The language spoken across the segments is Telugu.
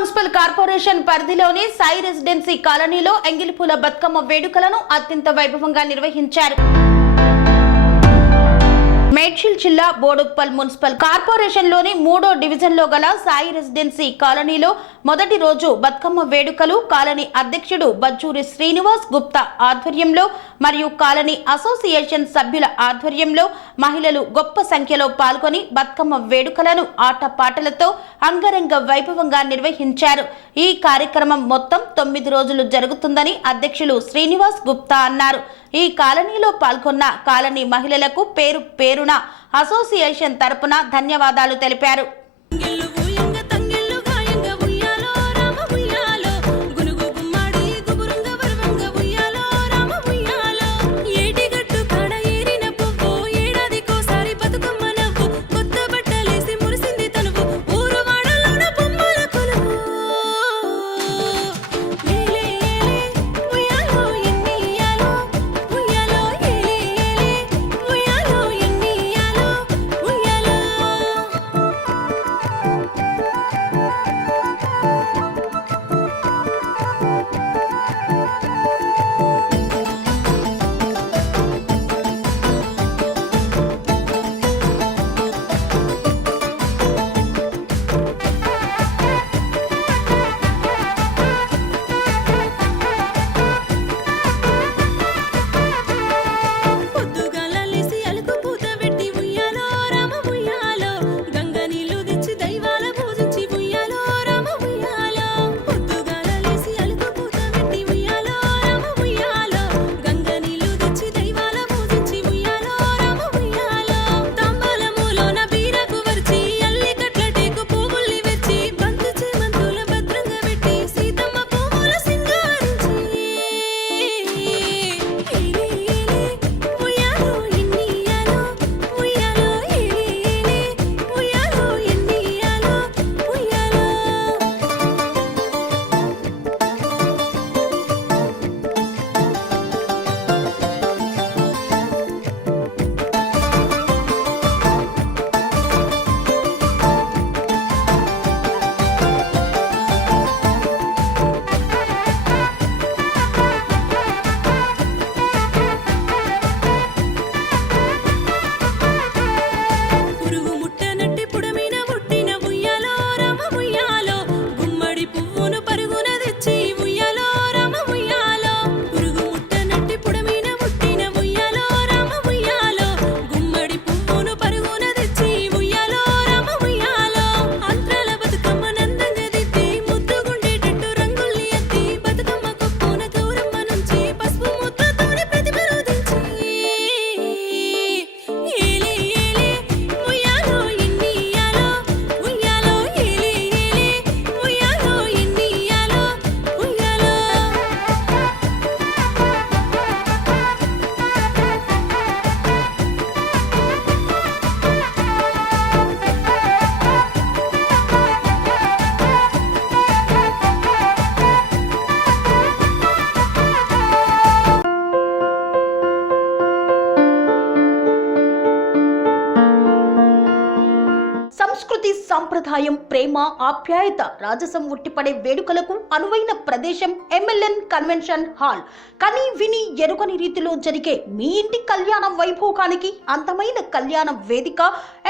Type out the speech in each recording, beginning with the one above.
మున్సిపల్ కార్పొరేషన్ పరిధిలోని సాయి రెసిడెన్సీ కాలనీలో ఎంగిలిపూల బతుకమ్మ వేడుకలను అత్యంత వైభవంగా నిర్వహించారు. మేడ్చల్ జిల్లా బోడుప్పల్ మున్సిపల్ కార్పొరేషన్ లోని 3వ డివిజన్లో గల సాయి రెసిడెన్సీ కాలనీలో మొదటి రోజు బతుకమ్మ వేడుకలు కాలనీ అధ్యక్షుడు బజ్జూరి శ్రీనివాస్ గుప్తా ఆధ్వర్యంలో మరియు కాలనీ అసోసియేషన్ సభ్యుల ఆధ్వర్యంలో మహిళలు గొప్ప సంఖ్యలో పాల్గొని బతుకమ్మ వేడుకలను ఆటపాటలతో అంగరంగ వైభవంగా నిర్వహించారు. ఈ కార్యక్రమం మొత్తం 9 రోజులు జరుగుతుందని అధ్యక్షులు శ్రీనివాస్ గుప్తా అన్నారు. ఈ కాలనీలో పాల్గొన్న కాలనీ మహిళలకు పేరు పేరున అసోసియేషన్ తరపున ధన్యవాదాలు తెలిపారు. సంస్కృతి సంప్రదాయం ప్రేమ ఆప్యాయత రాజసం ఉట్టిపడే వేడుకలకు అనువైన ప్రదేశం ఎంఎల్ఎన్ కన్వెన్షన్ హాల్. కని విని ఎరుగని రీతిలో జరిగే మీ ఇంటి కళ్యాణ వైభోగానికి అందమైన కళ్యాణ వేదిక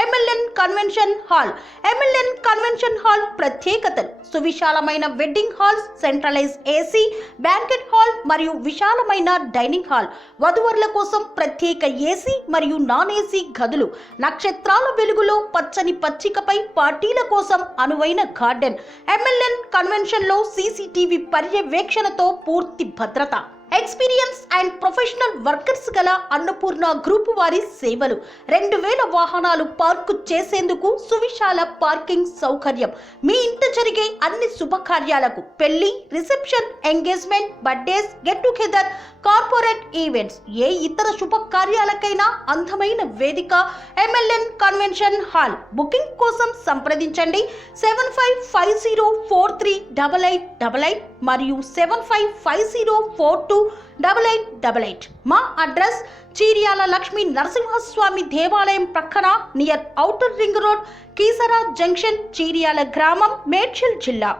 MLN convention hall. MLN convention hall ప్రత్యేకతలు: సువిశాలమైన wedding halls, centralize AC banquet hall మరియు విశాలమైన డైనింగ్ హాల్, వధువరుల కోసం ప్రత్యేక ఏసీ మరియు నాన్ ఏసీ గదులు, నక్షత్రాల వెలుగులో పచ్చని పచ్చికపై పార్టీల కోసం అనువైన గార్డెన్. ఎంఎల్ఎన్ కన్వెన్షన్ లో సీసీటీవీ పర్యవేక్షణతో పూర్తి భద్రత. ఎక్స్పీరియన్స్ అండ్ ప్రొఫెషనల్ వర్కర్స్ గల అన్నపూర్ణ గ్రూప్ వారి సేవలు. 2000 వాహనాలు పార్కు చేసేందుకు సువిశాల పార్కింగ్ సౌకర్యం. మీ ఇంట జరిగే అన్ని శుభకార్యాలకు, పెళ్లి, reception, engagement, birthdays, get together, corporate events, ఏ ఇతర శుభకార్యాలకైనా అందమైన వేదిక ఎంఎల్ఎన్ కన్వెన్షన్ హాల్. బుకింగ్ కోసం సంప్రదించండి 7550438888 మరియు 7550428888. మా అడ్రస్ చీర్యాల లక్ష్మీ నరసింహస్వామి దేవాలయం ప్రక్కన near outer ring road, Keesara junction, Cheeryal గ్రామం, మేడ్చల్ జిల్లా.